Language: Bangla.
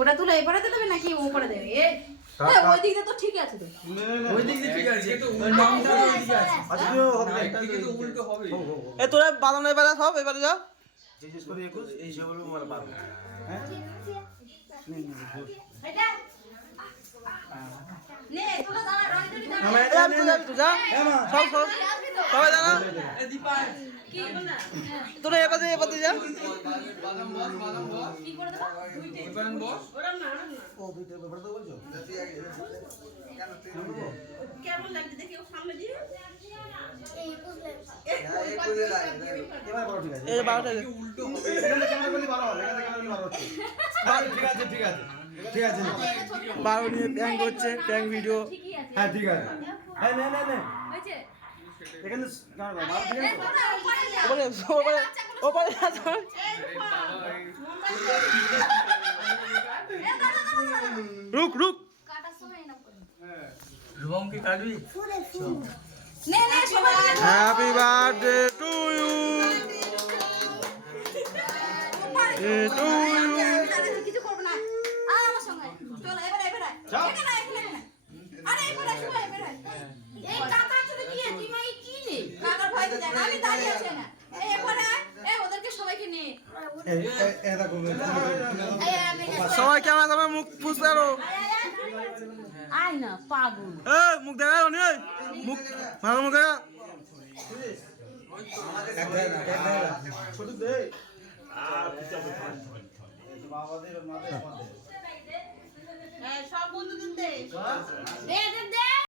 ওটা তুলে এবারে দেবে নাকি উপরে দেবে? ওই দিকটা তো ঠিক আছে তো। ওই দিক দিয়ে ঠিক আছে, ওই নামটা ওই দিকে আছে। আচ্ছা একদিকে তো উল্টো হবে। এ তোরা বাদাম এবারে সব এবারে যা। জিজ্ঞেস করে 21 এই সে বলবো মানে পারবো। হ্যাঁ এটা নে তোরা দাঁড়া রংটুলি দাঁড়া। আমি তো যাবি তো যা। সব সব সবাই জানা। এ দীপা কি না তোরা এবারে যা। বাদাম বস কি করে দেব? দুইটা এবার বস। ওরম না ও দুইটা ব্যাপার তো বলছো কেমন লাগছে দেখি ও সামনে দিয়ে এবার বড় ঠিক আছে এই 12টা উল্টো হবে। এখানে ক্যামেরা করলে ভালো হবে এখানে ক্যামেরা করলে ভালো হচ্ছে ঠিক আছে ঠিক আছে ঠিক আছে 12 নিয়ে প্র্যাঙ্ক করছে, প্র্যাঙ্ক ভিডিও। ঠিকই আছে হ্যাঁ ঠিক আছে হ্যাঁ নে নে নে হয়েছে এখানে ক্যামেরা ভালো ঠিক আছে ওপরে ওপরে যা তোর। রুক কাটার সময় না করে রুবম কি কাটবি? নে নে সবাই happy birthday to you, to you. কিছু করব না আর আমার সঙ্গে চল এবারে এখানে আরে এবারে সবাই এবারে এই কাকা চলে কি তুই মাই কি নে কাকার ভয়তে যায় না আমি দাঁড়িয়ে আছি না এই এবারে এই ওদেরকে সবাইকে নে এই এটা কোন এই আমি সবাই ক্যামেরা সামনে মুখ পুষতে আরো। আয় না পাগল এ মুখ দেখা রনি, মুখ ভালো মুখ দেখা। ছোট দে আর বাবাদের মাথায় সব বন্ধুদের দে দে দে